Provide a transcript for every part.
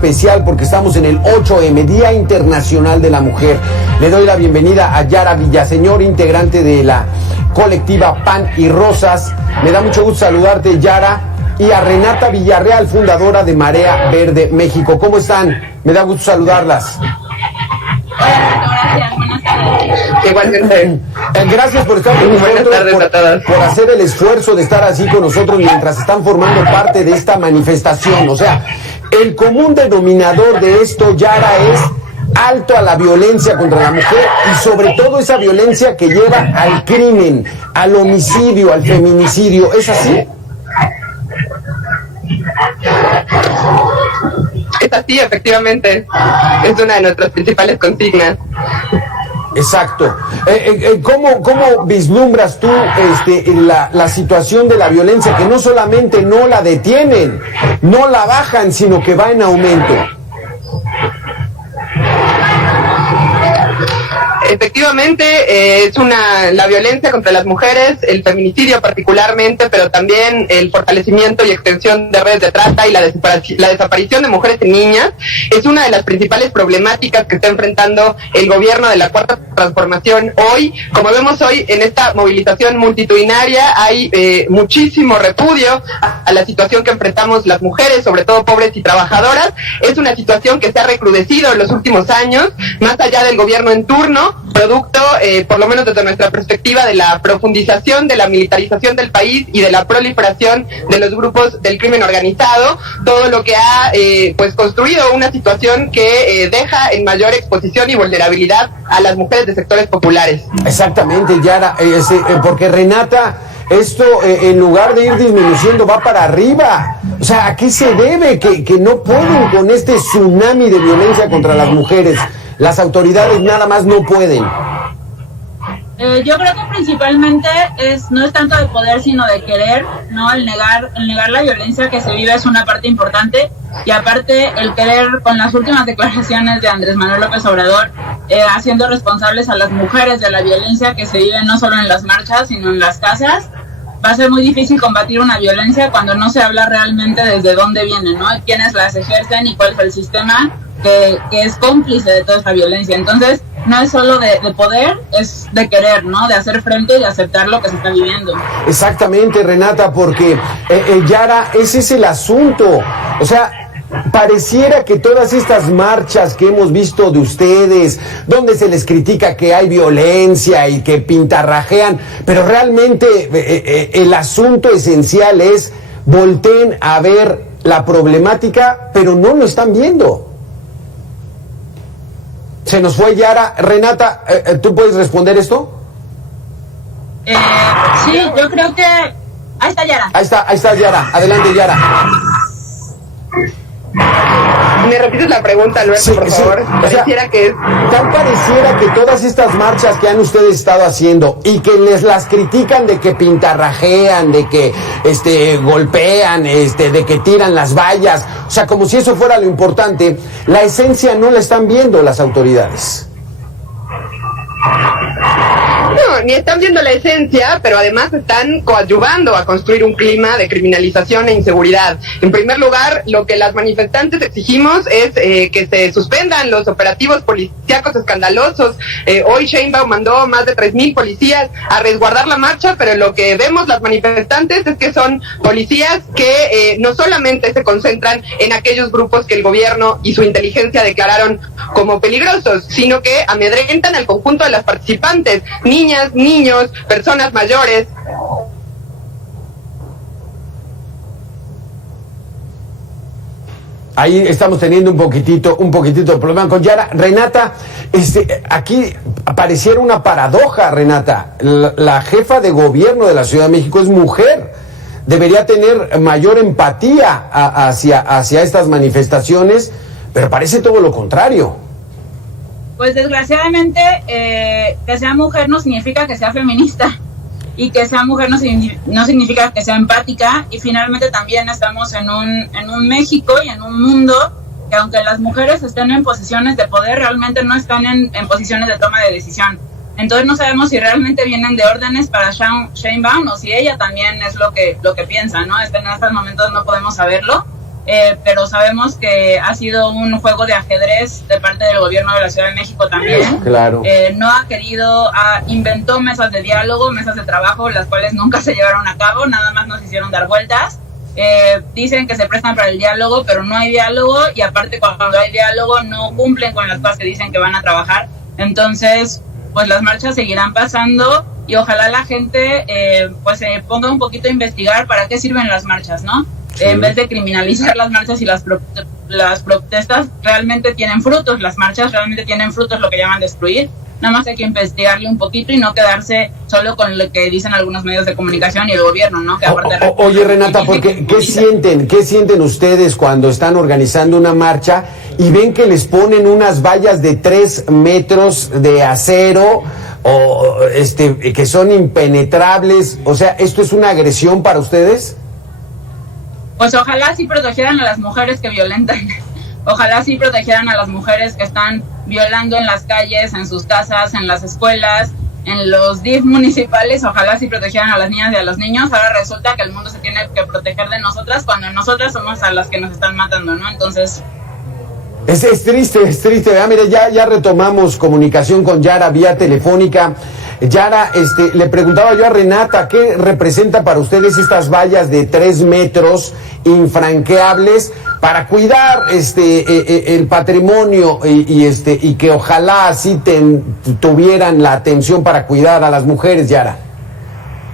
especial porque estamos en el 8M, Día Internacional de la Mujer. Le doy la bienvenida a Yara Villaseñor, integrante de la colectiva Pan y Rosas. Me da mucho gusto saludarte, Yara. Y a Renata Villarreal, fundadora de Marea Verde México. ¿Cómo están? Me da gusto saludarlas. Gracias, buenas tardes. Igualmente. Gracias por estar con nosotros, por hacer el esfuerzo de estar así con nosotros mientras están formando parte de esta manifestación. O sea, el común denominador de esto, Yara, es alto a la violencia contra la mujer y sobre todo esa violencia que lleva al crimen, al homicidio, al feminicidio. ¿Es así? Es así, efectivamente. Es una de nuestras principales consignas. Exacto. ¿Cómo vislumbras tú la situación de la violencia, que no solamente no la detienen, no la bajan, sino que va en aumento? Efectivamente, es la violencia contra las mujeres, el feminicidio particularmente, pero también el fortalecimiento y extensión de redes de trata y la desaparición de mujeres y niñas es una de las principales problemáticas que está enfrentando el gobierno de la Cuarta Transformación hoy. Como vemos hoy en esta movilización multitudinaria, hay muchísimo repudio a la situación que enfrentamos las mujeres, sobre todo pobres y trabajadoras. Es una situación que se ha recrudecido en los últimos años, más allá del gobierno en turno, producto, por lo menos desde nuestra perspectiva, de la profundización, de la militarización del país y de la proliferación de los grupos del crimen organizado, todo lo que ha construido una situación que deja en mayor exposición y vulnerabilidad a las mujeres de sectores populares. Exactamente, Yara, porque Renata, esto en lugar de ir disminuyendo va para arriba. O sea, ¿a qué se debe que no pueden con este tsunami de violencia contra las mujeres? Las autoridades nada más no pueden. Yo creo que principalmente no es tanto de poder, sino de querer, ¿no? El negar la violencia que se vive es una parte importante, y aparte el querer, con las últimas declaraciones de Andrés Manuel López Obrador, haciendo responsables a las mujeres de la violencia que se vive no solo en las marchas, sino en las casas. Va a ser muy difícil combatir una violencia cuando no se habla realmente desde dónde viene, ¿no? Quiénes las ejercen y cuál es el sistema que es cómplice de toda esta violencia. Entonces, no es solo de poder, es de querer, ¿no? De hacer frente y de aceptar lo que se está viviendo. Exactamente, Renata, porque Yara, ese es el asunto. O sea, pareciera que todas estas marchas que hemos visto de ustedes, donde se les critica que hay violencia y que pintarrajean, pero realmente el asunto esencial es volteen a ver la problemática, pero no lo están viendo. Se nos fue Yara. Renata, ¿tú puedes responder esto? Sí, yo creo que... Ahí está Yara. Ahí está Yara. Adelante, Yara. ¿Me repites la pregunta, Alberto, sí, por favor? Pareciera que todas estas marchas que han ustedes estado haciendo y que les las critican de que pintarrajean, de que golpean, de que tiran las vallas, o sea, como si eso fuera lo importante, la esencia no la están viendo las autoridades. No, ni están viendo la esencia, pero además están coadyuvando a construir un clima de criminalización e inseguridad. En primer lugar, lo que las manifestantes exigimos es que se suspendan los operativos policíacos escandalosos. Hoy Sheinbaum mandó más de 3,000 policías a resguardar la marcha, pero lo que vemos las manifestantes es que son policías que no solamente se concentran en aquellos grupos que el gobierno y su inteligencia declararon como peligrosos, sino que amedrentan al conjunto de las participantes, niñas, niños, personas mayores. Ahí estamos teniendo un poquitito de problema con Yara. Renata, aquí pareciera una paradoja, Renata. La jefa de gobierno de la Ciudad de México es mujer. Debería tener mayor empatía hacia estas manifestaciones, pero parece todo lo contrario. Pues desgraciadamente, que sea mujer no significa que sea feminista, y que sea mujer no significa que sea empática, y finalmente también estamos en un México y en un mundo que, aunque las mujeres estén en posiciones de poder, realmente no están en posiciones de toma de decisión. Entonces no sabemos si realmente vienen de órdenes para Sheinbaum o si ella también es lo que piensa, ¿no? En estos momentos no podemos saberlo. pero sabemos que ha sido un juego de ajedrez de parte del gobierno de la Ciudad de México también. Claro. No ha querido, inventó mesas de diálogo, mesas de trabajo, las cuales nunca se llevaron a cabo, nada más nos hicieron dar vueltas. Dicen que se prestan para el diálogo, pero no hay diálogo, y aparte cuando hay diálogo no cumplen con las cosas que dicen que van a trabajar. Entonces, pues las marchas seguirán pasando y ojalá la gente pues se ponga un poquito a investigar para qué sirven las marchas, ¿no? Sí. En vez de criminalizar las marchas y las protestas, realmente tienen frutos, las marchas realmente tienen frutos, lo que llaman destruir. Nada más hay que investigarle un poquito y no quedarse solo con lo que dicen algunos medios de comunicación y el gobierno, ¿no? Que aparte oye, Renata, porque ¿qué sienten ustedes cuando están organizando una marcha y ven que les ponen unas vallas de 3 metros de acero o que son impenetrables? O sea, ¿esto es una agresión para ustedes? Pues ojalá sí protegieran a las mujeres que violentan. Ojalá sí protegieran a las mujeres que están violando en las calles, en sus casas, en las escuelas, en los DIF municipales. Ojalá sí protegieran a las niñas y a los niños. Ahora resulta que el mundo se tiene que proteger de nosotras cuando nosotras somos a las que nos están matando, ¿no? Entonces... Es triste. Mire, ya retomamos comunicación con Yara vía telefónica. Yara, le preguntaba yo a Renata, ¿qué representa para ustedes estas vallas de 3 metros infranqueables para cuidar el patrimonio y que ojalá así tuvieran la atención para cuidar a las mujeres, Yara?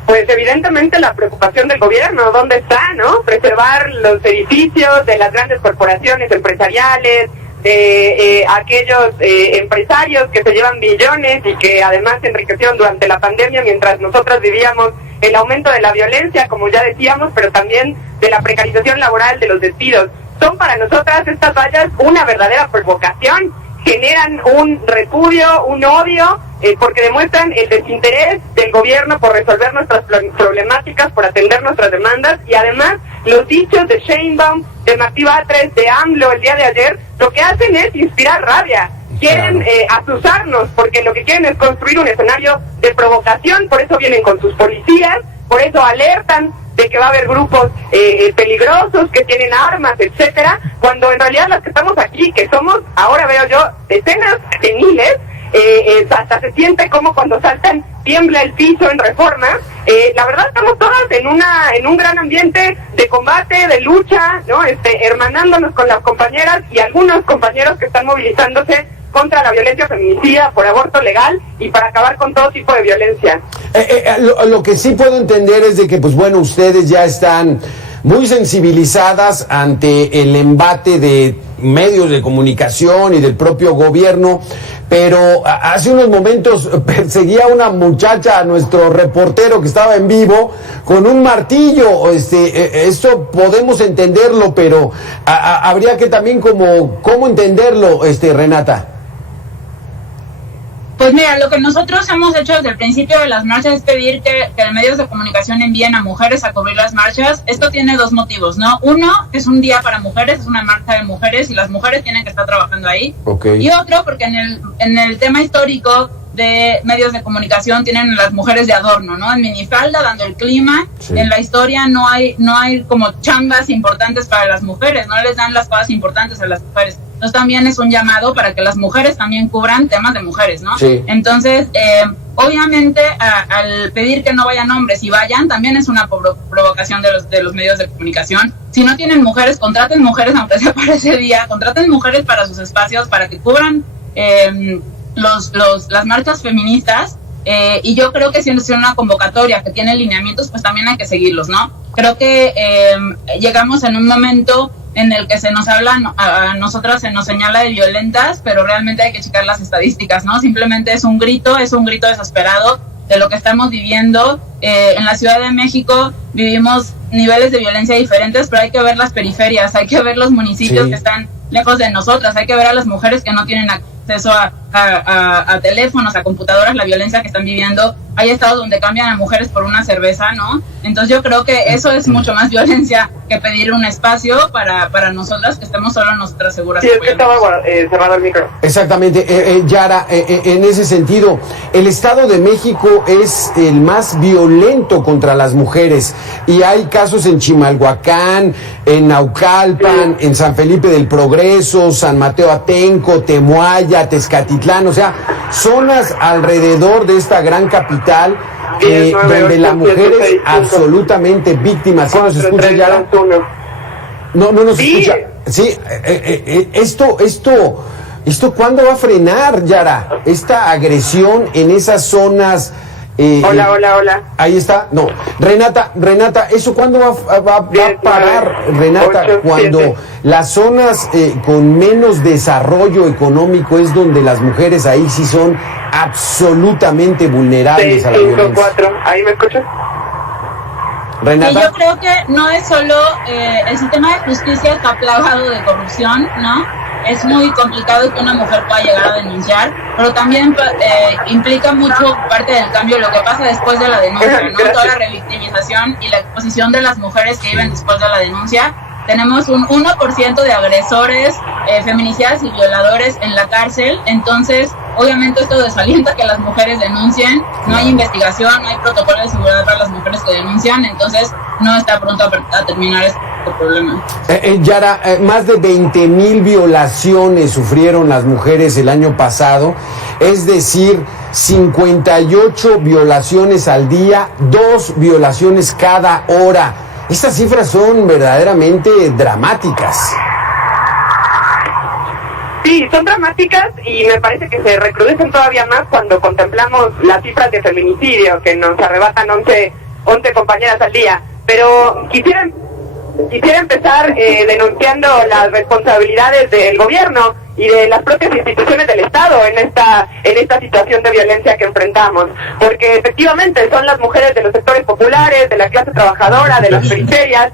Pues evidentemente la preocupación del gobierno, ¿dónde está, no? Preservar los edificios de las grandes corporaciones empresariales, de aquellos empresarios que se llevan billones y que además se enriquecieron durante la pandemia mientras nosotros vivíamos el aumento de la violencia, como ya decíamos, pero también de la precarización laboral, de los despidos. Son para nosotras estas vallas una verdadera provocación, generan un repudio, un odio, porque demuestran el desinterés del gobierno por resolver nuestras problemáticas, por atender nuestras demandas, y además los dichos de Sheinbaum, de Martí Batres, de AMLO el día de ayer, lo que hacen es inspirar rabia. Quieren asusarnos, porque lo que quieren es construir un escenario de provocación, por eso vienen con sus policías, por eso alertan de que va a haber grupos peligrosos, que tienen armas, etcétera, cuando en realidad las que estamos aquí, que somos, ahora veo yo, decenas de miles, hasta se siente como cuando saltan, tiembla el piso en Reforma. La verdad estamos todas en un gran ambiente de combate, de lucha, ¿no? Hermanándonos con las compañeras y algunos compañeros que están movilizándose contra la violencia feminicida, por aborto legal y para acabar con todo tipo de violencia. Lo que sí puedo entender es de que, pues bueno, ustedes ya están muy sensibilizadas ante el embate de medios de comunicación y del propio gobierno, pero hace unos momentos perseguía a una muchacha, a nuestro reportero que estaba en vivo, con un martillo. Esto podemos entenderlo, pero habría que también ¿cómo entenderlo, Renata? Pues mira, lo que nosotros hemos hecho desde el principio de las marchas es pedir que los medios de comunicación envíen a mujeres a cubrir las marchas. Esto tiene 2 motivos, ¿no? Uno, es un día para mujeres, es una marcha de mujeres y las mujeres tienen que estar trabajando ahí. Okay. Y otro, porque en el tema histórico de medios de comunicación tienen las mujeres de adorno, ¿no? En minifalda, dando el clima. Sí. En la historia no hay como chambas importantes para las mujeres, no les dan las cosas importantes a las mujeres. Entonces también es un llamado para que las mujeres también cubran temas de mujeres, ¿no? Sí. Entonces, obviamente, al pedir que no vayan hombres y vayan, también es una provocación de los medios de comunicación. Si no tienen mujeres, contraten mujeres aunque sea para ese día, contraten mujeres para sus espacios, para que cubran las marchas feministas, y yo creo que si es una convocatoria que tiene lineamientos, pues también hay que seguirlos, ¿no? Creo que llegamos en un momento en el que se nos habla, a nosotras se nos señala de violentas, pero realmente hay que checar las estadísticas, ¿no? Simplemente es un grito desesperado de lo que estamos viviendo. En la Ciudad de México vivimos niveles de violencia diferentes, pero hay que ver las periferias, hay que ver los municipios que están lejos de nosotras, hay que ver a las mujeres que no tienen acceso a a teléfonos, a computadoras, la violencia que están viviendo. Hay estados donde cambian a mujeres por una cerveza, ¿no? Entonces yo creo que eso es mucho más violencia que pedir un espacio para nosotras, que estemos solo nosotras seguras. Sí, es que estaba cerrado el micro. Exactamente, Yara, en ese sentido, el Estado de México es el más violento contra las mujeres y hay casos en Chimalhuacán, en Naucalpan, en San Felipe del Progreso, San Mateo Atenco, Temuaya, Tezcatitlán, o sea, zonas alrededor de esta gran capital donde la mujer es absolutamente víctima. ¿Sí nos escucha, Yara? No nos escucha. Sí, esto ¿cuándo va a frenar, Yara? Esta agresión en esas zonas. Hola. Ahí está. No, Renata, ¿eso cuándo va a parar, Renata? 8, cuando 7. las zonas con menos desarrollo económico es donde las mujeres ahí sí son absolutamente vulnerables 6, a la 5, violencia. 4. ¿Ahí me escuchas? Renata. Sí, yo creo que no es solo el sistema de justicia está plagado de corrupción, ¿no? Es muy complicado que una mujer pueda llegar a denunciar, pero también implica mucho parte del cambio lo que pasa después de la denuncia, ¿no? Toda la revictimización y la exposición de las mujeres que viven después de la denuncia. Tenemos un 1% de agresores, feminicidas y violadores en la cárcel, entonces obviamente esto desalienta que las mujeres denuncien, no hay investigación, no hay protocolo de seguridad para las mujeres que denuncian, entonces no está pronto a terminar este problema. Yara, más de 20,000 violaciones sufrieron las mujeres el año pasado, es decir, 58 violaciones al día, 2 violaciones cada hora. Estas cifras son verdaderamente dramáticas. Sí, son dramáticas y me parece que se recrudecen todavía más cuando contemplamos las cifras de feminicidio que nos arrebatan 11 compañeras al día. Pero quisiera empezar denunciando las responsabilidades del gobierno y de las propias instituciones del Estado en esta situación de violencia que enfrentamos, porque efectivamente son las mujeres de los sectores populares, de la clase trabajadora, de las periferias,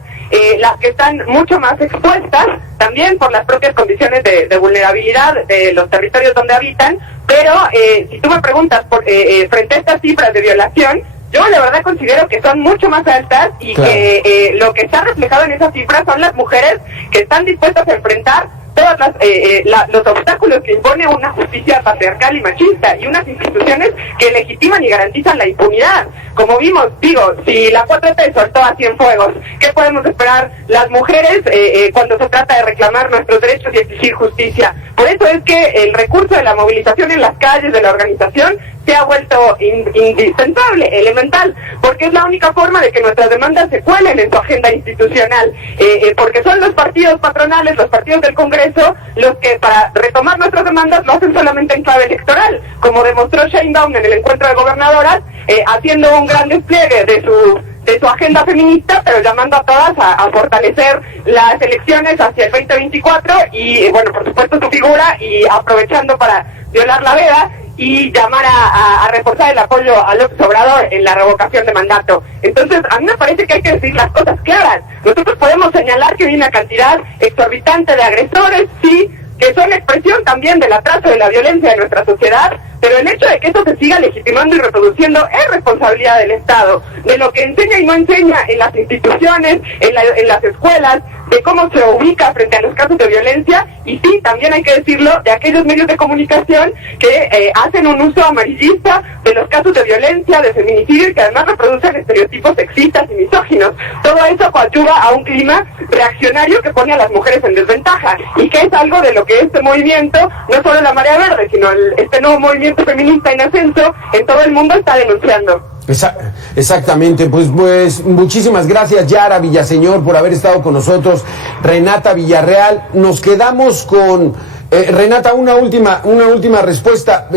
las que están mucho más expuestas también por las propias condiciones de vulnerabilidad de los territorios donde habitan, pero si tú me preguntas frente a estas cifras de violación, yo la verdad considero que son mucho más altas y claro, que lo que está reflejado en esas cifras son las mujeres que están dispuestas a enfrentar todos los obstáculos que impone una justicia patriarcal y machista y unas instituciones que legitiman y garantizan la impunidad. Como vimos, si la 4T soltó a Cienfuegos, ¿qué podemos esperar las mujeres cuando se trata de reclamar nuestros derechos y exigir justicia? Por eso es que el recurso de la movilización en las calles de la organización se ha vuelto indispensable, elemental, porque es la única forma de que nuestras demandas se cuelen en su agenda institucional, porque son los partidos patronales, los partidos del Congreso, los que para retomar nuestras demandas lo hacen solamente en clave electoral, como demostró Sheinbaum en el encuentro de gobernadoras, haciendo un gran despliegue de su agenda feminista, pero llamando a todas a fortalecer las elecciones hacia el 2024 y, bueno, por supuesto su figura, y aprovechando para violar la veda y llamar a reforzar el apoyo a López Obrador en la revocación de mandato. Entonces, a mí me parece que hay que decir las cosas claras. Nosotros podemos señalar que hay una cantidad exorbitante de agresores, sí, que son expresión también del atraso de la violencia de nuestra sociedad, pero el hecho de que eso se siga legitimando y reproduciendo es responsabilidad del Estado, de lo que enseña y no enseña en las instituciones, en las escuelas, de cómo se ubica frente a los casos de violencia, y sí, también hay que decirlo, de aquellos medios de comunicación que hacen un uso amarillista de los casos de violencia, de feminicidio, y que además reproducen estereotipos sexistas y misóginos. Todo eso coadyuva a un clima reaccionario que pone a las mujeres en desventaja, y que es algo de lo que este movimiento, no solo la Marea Verde, sino este nuevo movimiento feminista en ascenso en todo el mundo está denunciando. Exactamente, pues muchísimas gracias, Yara Villaseñor, por haber estado con nosotros. Renata Villarreal, nos quedamos con Renata, una última respuesta.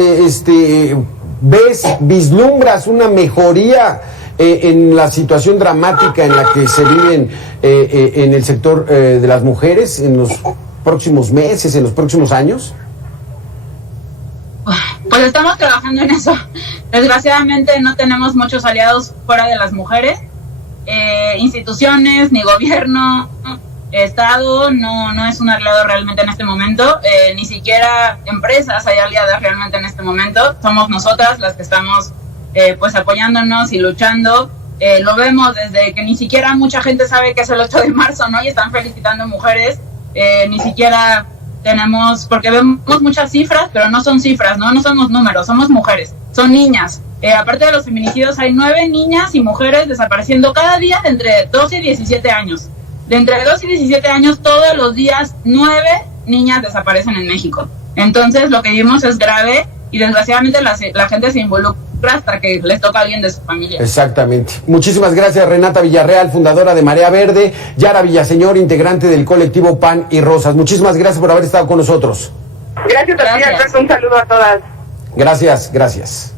¿Vislumbras una mejoría en la situación dramática en la que se viven en el sector de las mujeres en los próximos meses, en los próximos años? Pues estamos trabajando en eso. Desgraciadamente no tenemos muchos aliados fuera de las mujeres, instituciones, ni gobierno, Estado no es un aliado realmente en este momento, ni siquiera empresas hay aliadas realmente en este momento. Somos nosotras las que estamos pues apoyándonos y luchando. Lo vemos desde que ni siquiera mucha gente sabe que es el 8 de marzo, ¿no? Y están felicitando mujeres, ni siquiera tenemos, porque vemos muchas cifras, pero no son cifras, no somos números, somos mujeres, son niñas. Aparte de los feminicidios, hay 9 niñas y mujeres desapareciendo cada día de entre 12 y 17 años. De entre 12 y 17 años, todos los días, 9 niñas desaparecen en México. Entonces, lo que vimos es grave y desgraciadamente la gente se involucra hasta que les toca a alguien de su familia. Exactamente. Muchísimas gracias, Renata Villarreal, fundadora de Marea Verde, Yara Villaseñor, integrante del colectivo Pan y Rosas. Muchísimas gracias por haber estado con nosotros. Gracias a ti, Alberto. Un saludo a todas. Gracias.